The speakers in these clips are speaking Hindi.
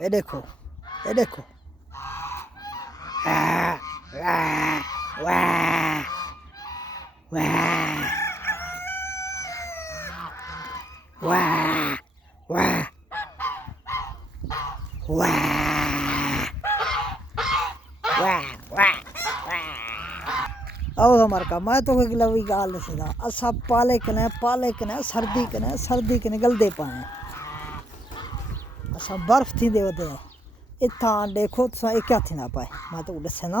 ये देखो, ये देखो। वाह वाह वाह वाह वाह वाह वाह वाह। आओ हमारे का मैं तो लवी गाल सीधा असा पाले कने सर्दी कने गलदे पाए असा बर्फ थी दे वदे इत्था देखो तो एक क्या थी ना पाए मैं तो दसे ना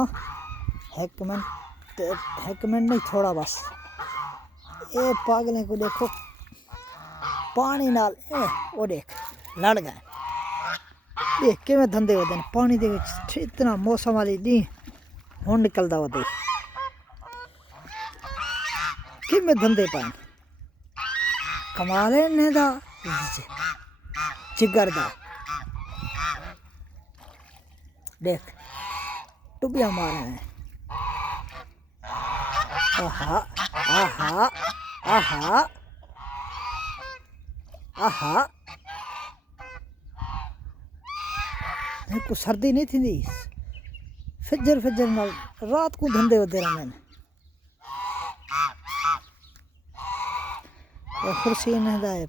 एक मिनट नहीं थोड़ा बस ये पागले को देखो पानी नाल वो देख लड़ गए देख के मैं धंधे वदे पानी दे विच इतना मौसम वाली दी हुन निकलदा वदे कि मैं धंधे पाए कमाल है ने दा जिगर दा देख टुबिया मारे हैं आहा आहा आहा आहा को सर्दी नहीं थी फिजर नाल रात को धंधे होते रहने खुर्सी नहदा है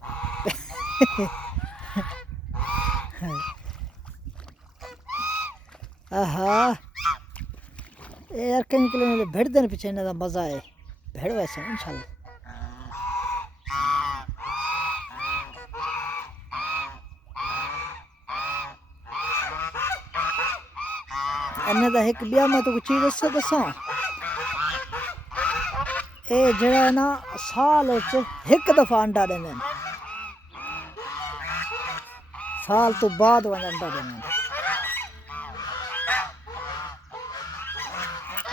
आहा यार कहीं किलो भेड़ देने पीछे इन्हें मजा है भेड़ वैसे इंशाल्लाह इन्हें दा एक बिया मैं तो कुछ चीज दसा ए जड़ा ना साल एक दफा अंडा देंदे साल तो बाद वह अंडा देंदे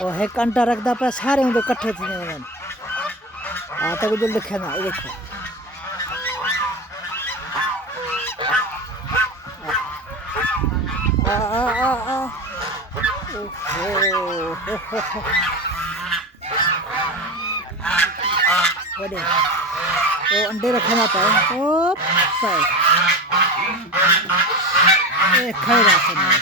और एक अंडा रखदा पे सारे उनके इकट्ठे थी वजन आता कुछ लिखे ना देखो आ आ आ आ ओहो वो अंडे रखना पाए ओ पाए ये खाई रहा है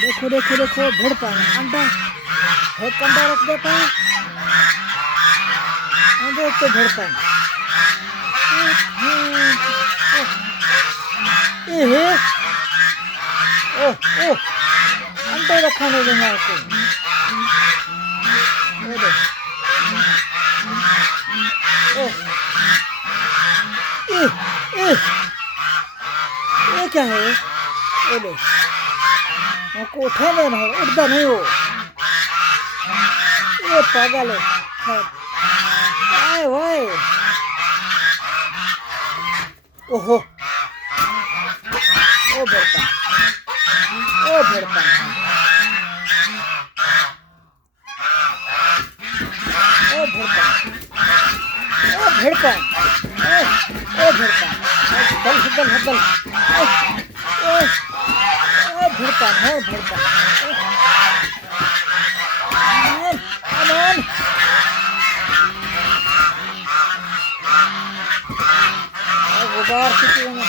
देखो देखो देखो भेड़ पाए अंडा एक अंडा रख दे पाए अंडे तो भेड़ पाए ये ओ ओ अंडे रखने देना को ओ ये क्या है ओ दे को उठे नहीं ना उठता नहीं हो ये पागल है आए भाई ओहो ओ भड़का ओ भड़का ओ भड़का ओ भड़का ओ भड़का हब्बल हब्बल हब्बल भड़का है भड़का अमान गुबार कितने में